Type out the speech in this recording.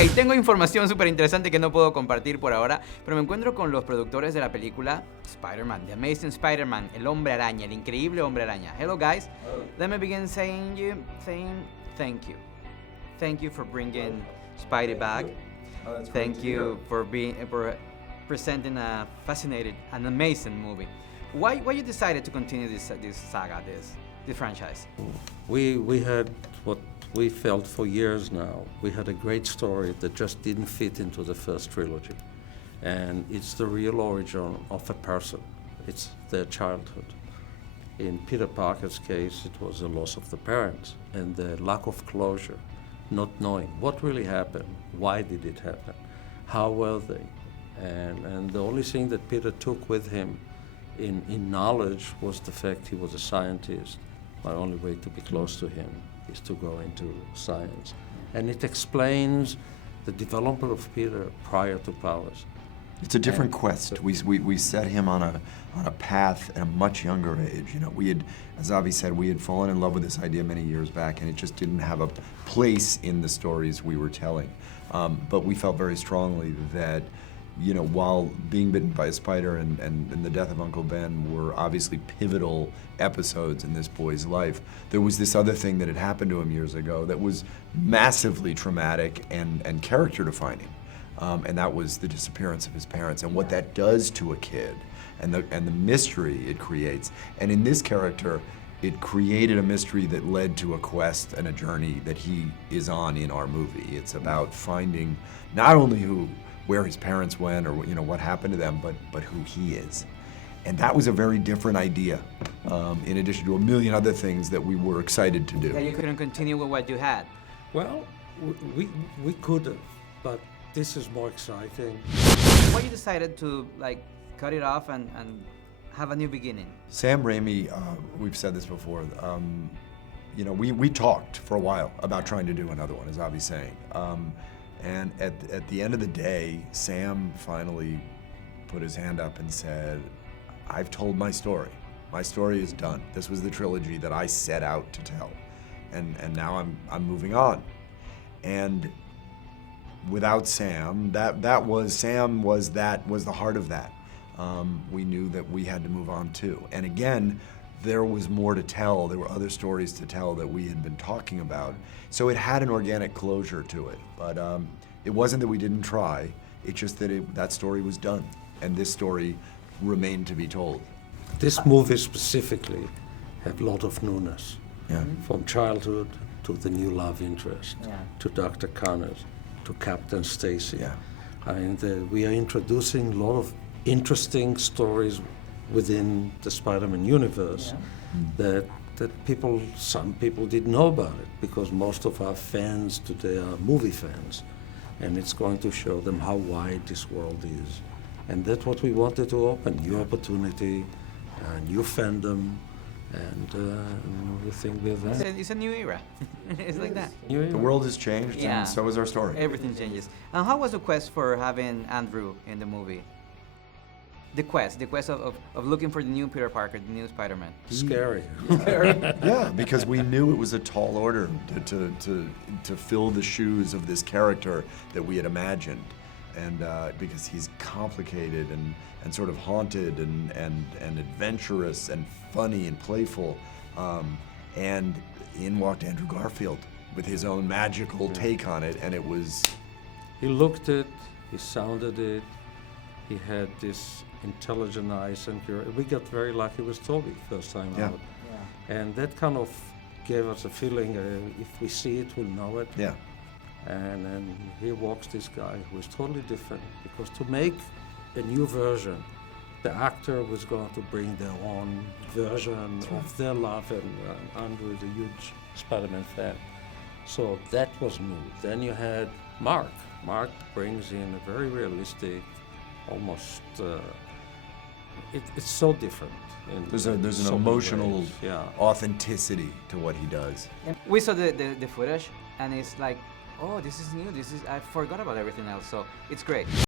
Ok, tengo información súper interesante que no puedo compartir por ahora, pero me encuentro con los productores de la película Spider-Man, The Amazing Spider-Man, el hombre araña, el increíble hombre araña. Hello guys, let me begin saying thank you. Thank you for bringing Spidey back. Thank you for presenting a fascinating and amazing movie. Why you decided to continue this saga, this franchise? We had what we felt for years now. We had a great story that just didn't fit into the first trilogy. And it's the real origin of a person. It's their childhood. In Peter Parker's case, it was the loss of the parents and the lack of closure, not knowing what really happened, why did it happen, how were they? And the only thing that Peter took with him in knowledge was the fact he was a scientist. My only way to be close to him is to go into science. And it explains the development of Peter prior to powers. It's a different quest. We set him on a path at a much younger age. You know, we had, as Avi said, we had fallen in love with this idea many years back, and it just didn't have a place in the stories we were telling. But we felt very strongly that, you know, while being bitten by a spider and the death of Uncle Ben were obviously pivotal episodes in this boy's life, there was this other thing that had happened to him years ago that was massively traumatic and character defining. And that was the disappearance of his parents and what that does to a kid and the mystery it creates. And in this character, it created a mystery that led to a quest and a journey that he is on in our movie. It's about finding not only where his parents went or, you know, what happened to them, but who he is. And that was a very different idea, in addition to a million other things that we were excited to do. That you couldn't continue with what you had. Well, we could have, but this is more exciting. Why you decided to like cut it off and have a new beginning? Sam Raimi, we've said this before, you know, we talked for a while about trying to do another one, as Avi's saying. And at the end of the day, Sam finally put his hand up and said, I've told my story. My story is done. This was the trilogy that I set out to tell. And now I'm moving on. And without Sam, Sam was the heart of that. We knew that we had to move on too. And again, there was more to tell. There were other stories to tell that we had been talking about. So it had an organic closure to it. But it wasn't that we didn't try. It's just that that story was done. And this story remained to be told. This movie specifically had a lot of newness. Yeah. From childhood to the new love interest, to Dr. Connors, to Captain Stacy. Yeah. And we are introducing a lot of interesting stories within the Spider-Man universe that some people didn't know about it, because most of our fans today are movie fans, and it's going to show them how wide this world is. And that's what we wanted to open, new opportunity, new fandom, and we think we're there. It's a new era. It's like that. The world has changed, and so has our story. Everything changes. And how was the quest for having Andrew in the movie? The quest of looking for the new Peter Parker, the new Spider-Man. Scary. Yeah, because we knew it was a tall order to fill the shoes of this character that we had imagined. And because he's complicated and sort of haunted and adventurous and funny and playful. And in walked Andrew Garfield with his own magical take on it, and it was... He looked it, he sounded it, he had this intelligent eyes, and we got very lucky with Toby first time out. Yeah. And that kind of gave us a feeling, if we see it, we'll know it. Yeah. And here walks this guy who is totally different, because to make a new version, the actor was going to bring their own version of their love, and Andrew is a huge Spider-Man fan. So that was new. Then you had Mark. Mark brings in a very realistic, almost, it's so different. There's an emotional authenticity to what he does. We saw the footage, and it's like, oh, this is new. I forgot about everything else, so it's great.